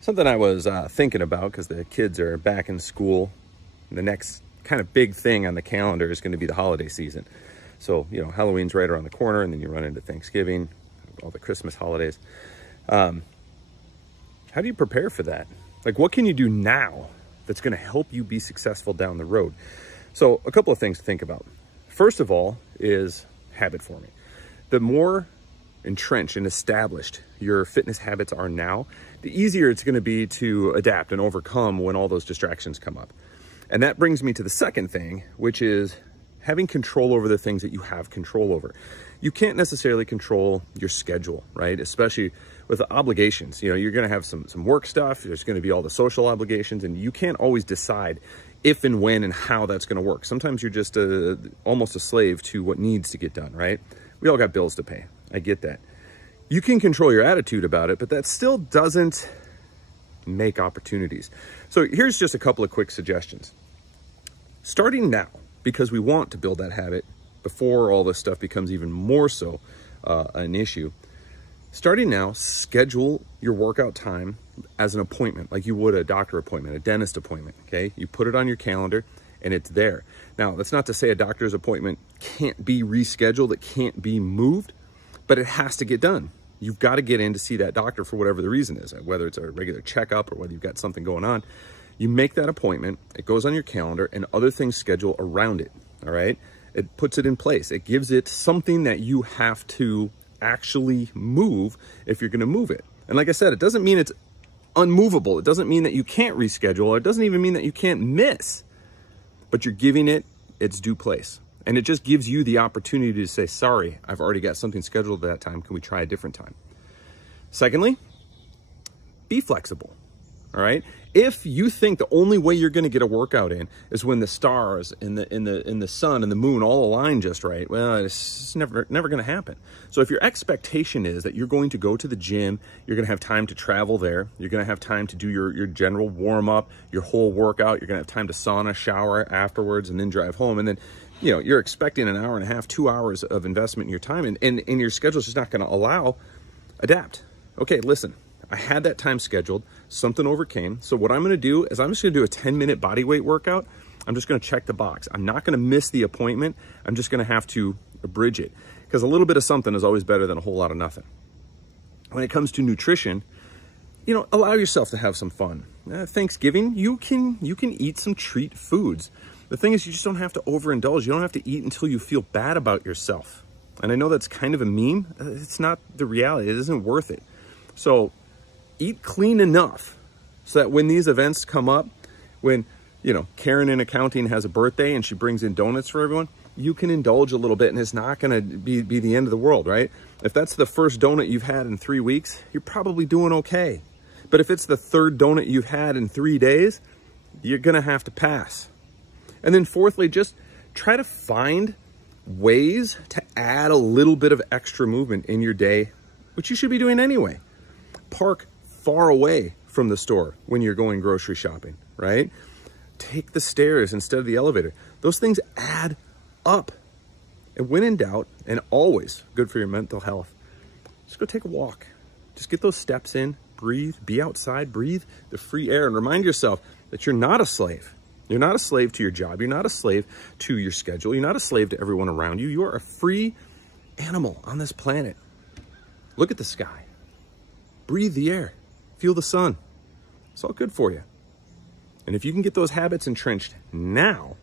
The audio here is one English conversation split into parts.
Something I was thinking about, because the kids are back in school. The next kind of big thing on the calendar is going to be the holiday season. So, you know, Halloween's right around the corner, and then you run into Thanksgiving, all the Christmas holidays. How do you prepare for that? Like, what can you do now that's going to help you be successful down the road? So a couple of things to think about. First of all is habit forming. The more entrenched and established your fitness habits are now, the easier it's going to be to adapt and overcome when all those distractions come up. And that brings me to the second thing, which is having control over the things that you have control over. You can't necessarily control your schedule, right? Especially with the obligations. You know, you're going to have some work stuff. There's going to be all the social obligations, and you can't always decide if and when and how that's going to work. Sometimes you're just almost a slave to what needs to get done, right? We all got bills to pay. I get that. You can control your attitude about it, but that still doesn't make opportunities. So here's just a couple of quick suggestions. Starting now, because we want to build that habit before all this stuff becomes even more so an issue. Starting now, schedule your workout time as an appointment, like you would a doctor appointment, a dentist appointment, okay? You put it on your calendar and it's there. Now, that's not to say a doctor's appointment can't be rescheduled, it can't be moved, but it has to get done. You've got to get in to see that doctor for whatever the reason is, whether it's a regular checkup or whether you've got something going on. You make that appointment, it goes on your calendar, and other things schedule around it, all right? It puts it in place. It gives it something that you have to actually move if you're going to move it. And like I said, it doesn't mean it's unmovable. It doesn't mean that you can't reschedule, or it doesn't even mean that you can't miss, but you're giving it its due place. And it just gives you the opportunity to say, sorry, I've already got something scheduled at that time. Can we try a different time? Secondly, be flexible. All right. If you think the only way you're going to get a workout in is when the stars and the sun and the moon all align just right, well, it's never going to happen. So if your expectation is that you're going to go to the gym, you're going to have time to travel there, you're going to have time to do your general warm up, your whole workout, you're going to have time to sauna, shower afterwards, and then drive home, and then you know you're expecting an hour and a half, 2 hours of investment in your time, and your schedule's just not going to allow. Adapt. Okay, listen. I had that time scheduled, something overcame. So what I'm gonna do is I'm just gonna do a 10-minute body weight workout. I'm just gonna check the box. I'm not gonna miss the appointment. I'm just gonna have to abridge it, because a little bit of something is always better than a whole lot of nothing. When it comes to nutrition, you know, allow yourself to have some fun. Thanksgiving, you can eat some treat foods. The thing is, you just don't have to overindulge. You don't have to eat until you feel bad about yourself. And I know that's kind of a meme. It's not the reality. It isn't worth it. So eat clean enough so that when these events come up, when, you know, Karen in accounting has a birthday and she brings in donuts for everyone, you can indulge a little bit and it's not going to be the end of the world, right? If that's the first donut you've had in 3 weeks, you're probably doing okay. But if it's the third donut you've had in 3 days, you're going to have to pass. And then fourthly, just try to find ways to add a little bit of extra movement in your day, which you should be doing anyway. Park far away from the store when you're going grocery shopping, right? Take the stairs instead of the elevator. Those things add up. And when in doubt, and always good for your mental health, just go take a walk. Just get those steps in, breathe, be outside, breathe the free air, and remind yourself that you're not a slave. You're not a slave to your job. You're not a slave to your schedule. You're not a slave to everyone around you. You are a free animal on this planet. Look at the sky. Breathe the air. Feel the sun. It's all good for you. And if you can get those habits entrenched now,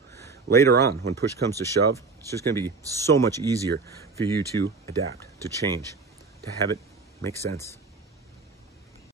later on, when push comes to shove, it's just going to be so much easier for you to adapt, to change, to have it make sense.